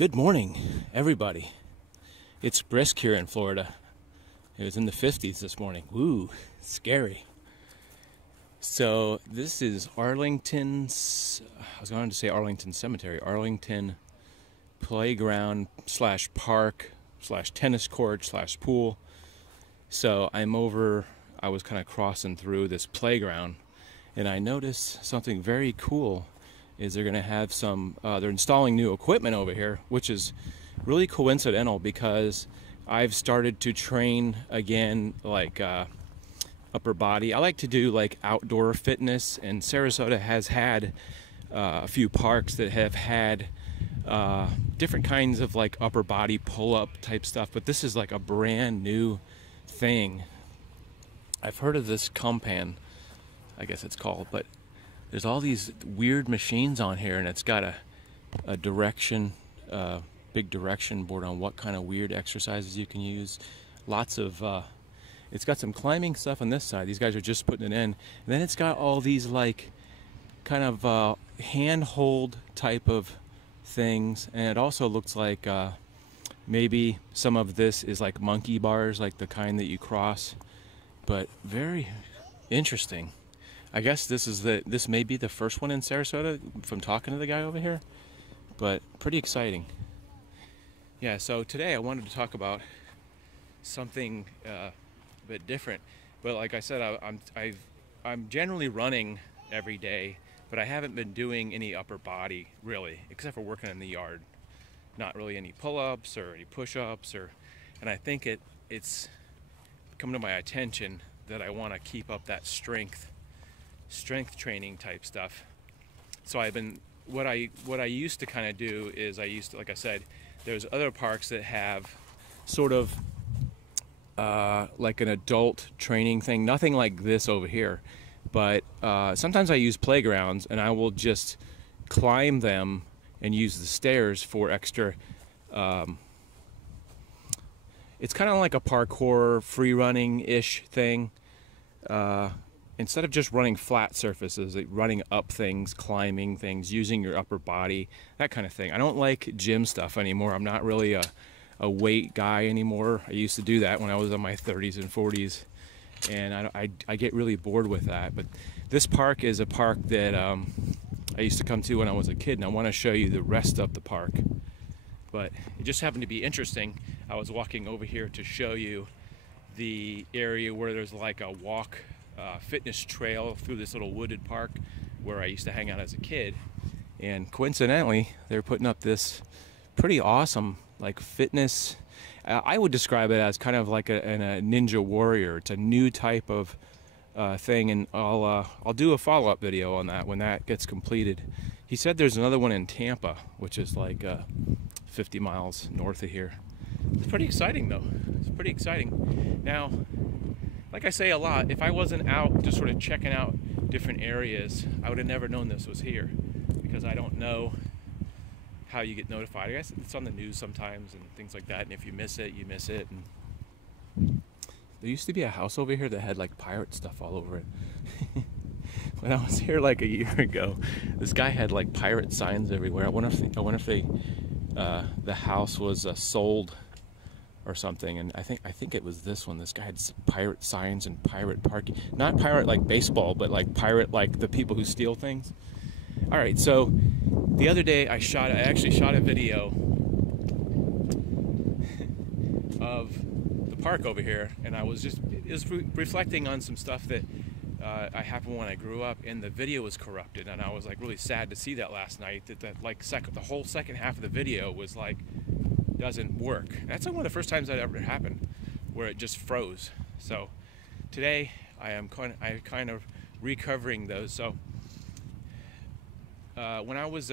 Good morning, everybody. It's brisk here in Florida. It was in the 50s this morning. Woo, scary. So this is Arlington's, I was going to say Arlington Cemetery, Arlington playground slash park slash tennis court slash pool. So I was kind of crossing through this playground, and I noticed something very cool. Is they're going to have they're installing new equipment over here, which is really coincidental because I've started to train again, like upper body. I like to do like outdoor fitness, and Sarasota has had a few parks that have had different kinds of like upper body pull-up type stuff, but this is like a brand new thing. I've heard of this Compan, I guess it's called, but there's all these weird machines on here, and it's got a direction, big direction board on what kind of weird exercises you can use. Lots of, it's got some climbing stuff on this side. These guys are just putting it in. And then it's got all these like kind of handhold type of things. And it also looks like maybe some of this is like monkey bars, like the kind that you cross. But very interesting. I guess this may be the first one in Sarasota from talking to the guy over here, but pretty exciting. Yeah, so today I wanted to talk about something a bit different. But like I said, I'm generally running every day, but I haven't been doing any upper body really, except for working in the yard. Not really any pull-ups or any push-ups, and I think it's come to my attention that I want to keep up that strength training type stuff. So what I used to kind of do is like I said, there's other parks that have sort of like an adult training thing, nothing like this over here, but sometimes I use playgrounds and I will just climb them and use the stairs for extra. It's kind of like a parkour free running ish thing. Instead of just running flat surfaces, like running up things, climbing things, using your upper body, that kind of thing. I don't like gym stuff anymore. I'm not really a weight guy anymore. I used to do that when I was in my 30s and 40s, and I get really bored with that. But this park is a park that I used to come to when I was a kid, and I want to show you the rest of the park. But it just happened to be interesting. I was walking over here to show you the area where there's like a fitness trail through this little wooded park where I used to hang out as a kid, and coincidentally they're putting up this pretty awesome like fitness, I would describe it as kind of like a ninja warrior. It's a new type of thing, and I'll do a follow-up video on that when that gets completed. He said there's another one in Tampa, which is like 50 miles north of here. It's pretty exciting though. It's pretty exciting. Now, like I say a lot, if I wasn't out just sort of checking out different areas, I would have never known this was here, because I don't know how you get notified. I guess it's on the news sometimes and things like that, and if you miss it, you miss it. And there used to be a house over here that had like pirate stuff all over it. When I was here like a year ago, this guy had like pirate signs everywhere. I wonder if the house was sold or something, and I think it was this one. This guy had pirate signs and pirate parking. Not pirate like baseball, but like pirate like the people who steal things. All right, so the other day I actually shot a video of the park over here, and it was reflecting on some stuff that I happened when I grew up, and the video was corrupted, and I was like really sad to see that last night, that like the whole second half of the video was like doesn't work. That's like one of the first times that ever happened where it just froze. So today I kind of recovering those. So when I was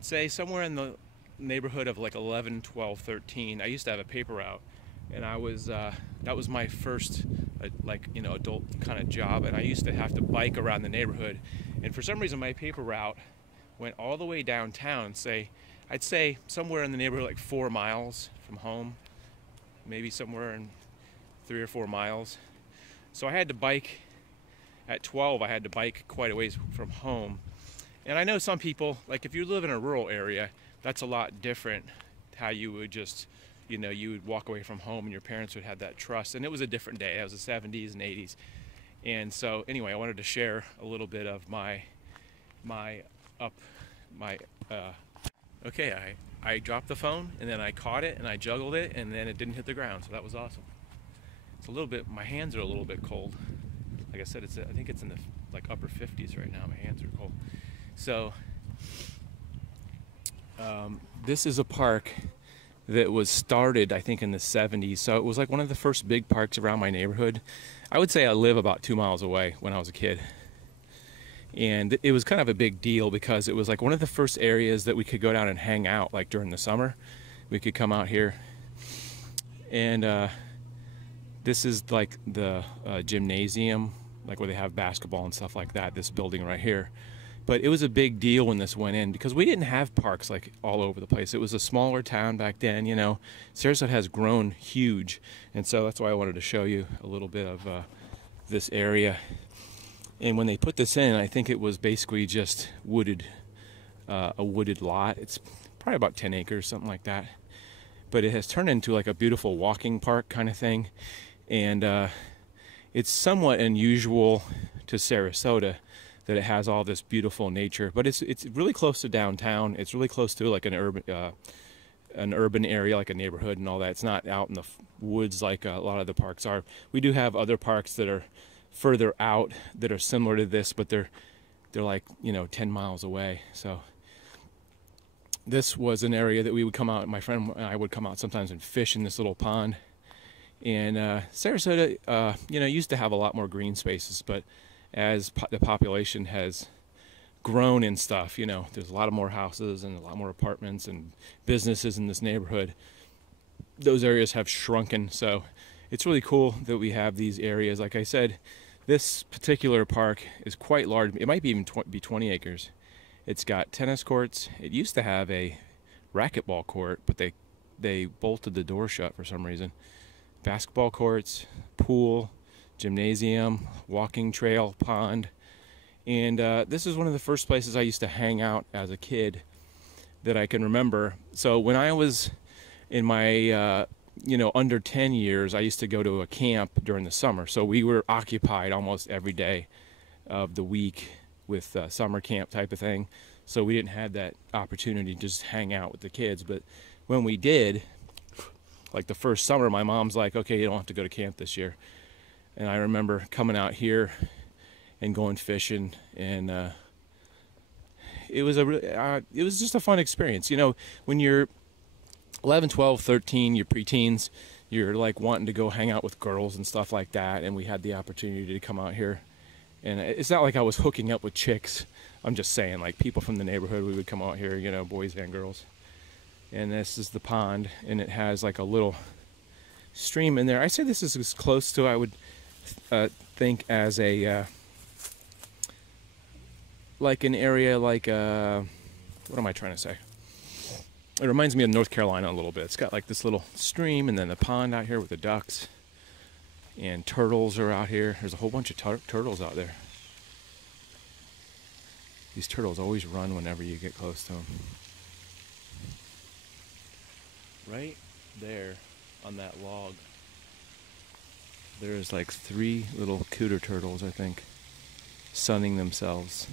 say somewhere in the neighborhood of like 11, 12, 13, I used to have a paper route, and that was my first adult kind of job, and I used to have to bike around the neighborhood, and for some reason my paper route went all the way downtown. I'd say somewhere in the neighborhood like 4 miles from home, maybe somewhere in 3 or 4 miles. So I had to bike at 12. I had to bike quite a ways from home, And I know some people, like if you live in a rural area, that's a lot different how you would just, you know, you would walk away from home and your parents would have that trust. And it was a different day. It was the 70s and 80s. And so anyway, I wanted to share a little bit of okay, I dropped the phone and then I caught it and I juggled it and then it didn't hit the ground. So that was awesome. It's a little bit, my hands are a little bit cold. Like I said, I think it's in the like upper 50s right now. My hands are cold. So this is a park that was started, I think, in the 70s. So it was like one of the first big parks around my neighborhood. I would say I live about 2 miles away when I was a kid. And it was kind of a big deal because it was like one of the first areas that we could go down and hang out, like during the summer. We could come out here. And this is like the gymnasium, like where they have basketball and stuff like that, this building right here. But it was a big deal when this went in because we didn't have parks like all over the place. It was a smaller town back then, you know. Sarasota has grown huge. And so that's why I wanted to show you a little bit of this area. And when they put this in, I think it was basically just wooded, a wooded lot. It's probably about 10 acres, something like that. But it has turned into like a beautiful walking park kind of thing. And it's somewhat unusual to Sarasota that it has all this beautiful nature. But it's really close to downtown. It's really close to like an urban area, like a neighborhood and all that. It's not out in the woods like a lot of the parks are. We do have other parks that are further out that are similar to this, but they're like, you know, 10 miles away. So this was an area that we would come out, my friend and I would come out sometimes and fish in this little pond. And Sarasota, you know, used to have a lot more green spaces, but as the population has grown and stuff, you know, there's a lot of more houses and a lot more apartments and businesses in this neighborhood. Those areas have shrunken, so it's really cool that we have these areas. Like I said, this particular park is quite large. It might be even be 20 acres. It's got tennis courts. It used to have a racquetball court, but they bolted the door shut for some reason. Basketball courts, pool, gymnasium, walking trail, pond. And this is one of the first places I used to hang out as a kid that I can remember. So when I was in my you know, under 10 years, I used to go to a camp during the summer. So we were occupied almost every day of the week with summer camp type of thing. So we didn't have that opportunity to just hang out with the kids. But when we did, like the first summer, my mom's like, okay, you don't have to go to camp this year. And I remember coming out here and going fishing, and it was just a fun experience. You know, when you're 11, 12, 13, you're preteens, you're like wanting to go hang out with girls and stuff like that, and we had the opportunity to come out here. And it's not like I was hooking up with chicks. I'm just saying, like, people from the neighborhood, we would come out here, you know, boys and girls. And this is the pond, and it has like a little stream in there. I say this is as close to, I would think, as a like an area like what am I trying to say? It reminds me of North Carolina a little bit. It's got like this little stream and then the pond out here with the ducks, and turtles are out here. There's a whole bunch of turtles out there. These turtles always run whenever you get close to them. Right there on that log, there's like 3 little cooter turtles, I think, sunning themselves.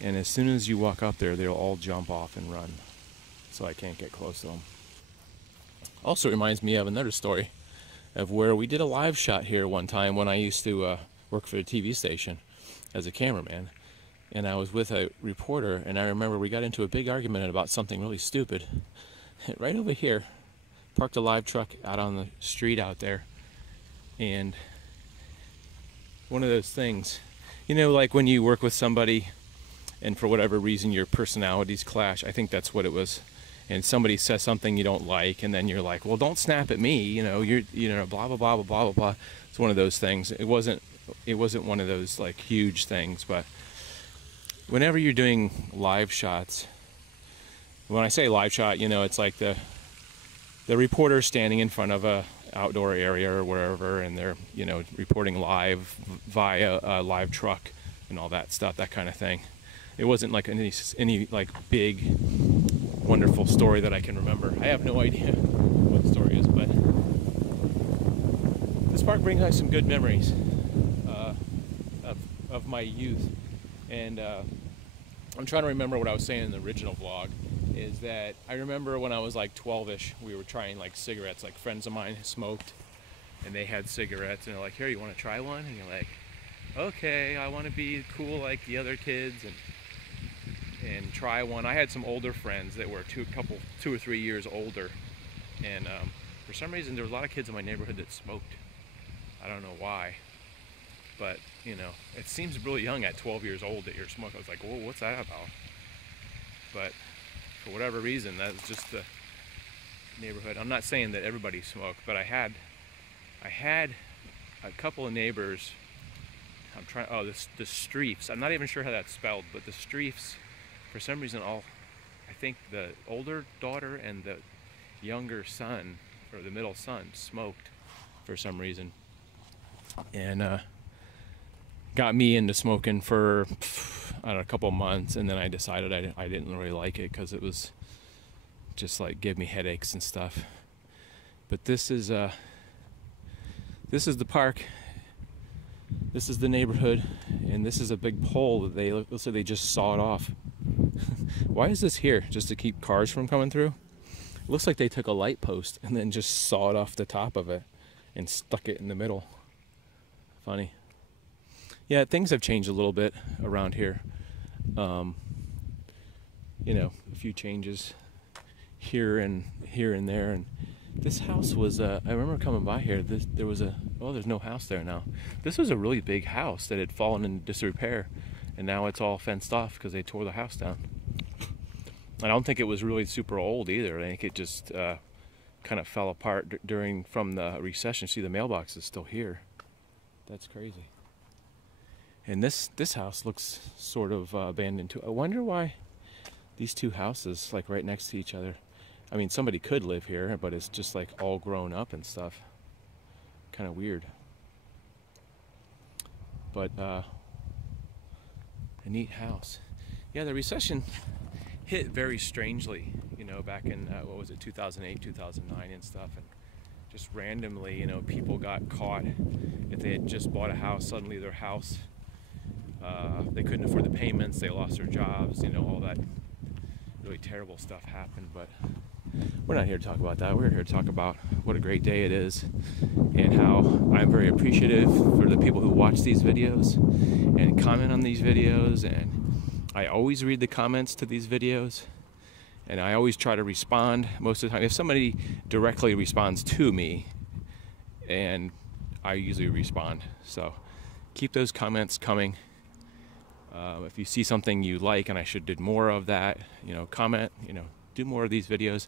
And as soon as you walk up there, they'll all jump off and run. So I can't get close to them. Also reminds me of another story of where we did a live shot here one time when I used to work for a TV station as a cameraman. And I was with a reporter, and I remember we got into a big argument about something really stupid. Right over here, parked a live truck out on the street out there. And one of those things, you know, like when you work with somebody and for whatever reason your personalities clash. I think that's what it was. And somebody says something you don't like, and then you're like, well, don't snap at me, you know, blah blah blah blah blah blah. It's one of those things. It wasn't one of those like huge things, but whenever you're doing live shots, when I say live shot, you know, it's like the reporter standing in front of a outdoor area or wherever, and they're, you know, reporting live via a live truck and all that stuff, that kind of thing. It wasn't like any like big wonderful story that I can remember. I have no idea what the story is, but this park brings back some good memories of my youth. And I'm trying to remember what I was saying in the original vlog, is that I remember when I was like 12-ish, we were trying like cigarettes. Like friends of mine smoked and they had cigarettes and they're like, here, you want to try one? And you're like, okay, I want to be cool like the other kids and try one. I had some older friends that were 2 or 3 years older, and for some reason there was a lot of kids in my neighborhood that smoked. I don't know why, but you know, it seems really young at 12 years old that you're smoking. I was like, whoa, what's that about? But for whatever reason, that was just the neighborhood. I'm not saying that everybody smoked, but I had a couple of neighbors. I'm trying. Oh, the Streefs. I'm not even sure how that's spelled, but the Streefs, for some reason, I think the older daughter and the younger son, or the middle son, smoked for some reason, and got me into smoking for, I don't know, a couple of months, and then I decided I didn't really like it because it was just like give me headaches and stuff. But this is the park. This is the neighborhood, and this is a big pole that looks like they just sawed off. Why is this here? Just to keep cars from coming through? It looks like they took a light post and then just sawed off the top of it and stuck it in the middle. Funny. Yeah, things have changed a little bit around here. You know, a few changes here and there. And this house was, I remember coming by here, there was there's no house there now. This was a really big house that had fallen into disrepair, and now it's all fenced off because they tore the house down. I don't think it was really super old either. I think it just kind of fell apart from the recession. See, the mailbox is still here. That's crazy. And this house looks sort of abandoned too. I wonder why these two houses like right next to each other. I mean, somebody could live here, but it's just like all grown up and stuff. Kind of weird. But a neat house. Yeah, the recession hit very strangely, you know, back in, 2008, 2009 and stuff. And just randomly, you know, people got caught. If they had just bought a house, suddenly their house, they couldn't afford the payments, they lost their jobs, you know, all that really terrible stuff happened. But we're not here to talk about that. We're here to talk about what a great day it is and how I'm very appreciative for the people who watch these videos and comment on these videos. And I always read the comments to these videos, and I always try to respond most of the time. If somebody directly responds to me, and I usually respond. So keep those comments coming. If you see something you like and I should do more of that, you know, comment, you know, do more of these videos.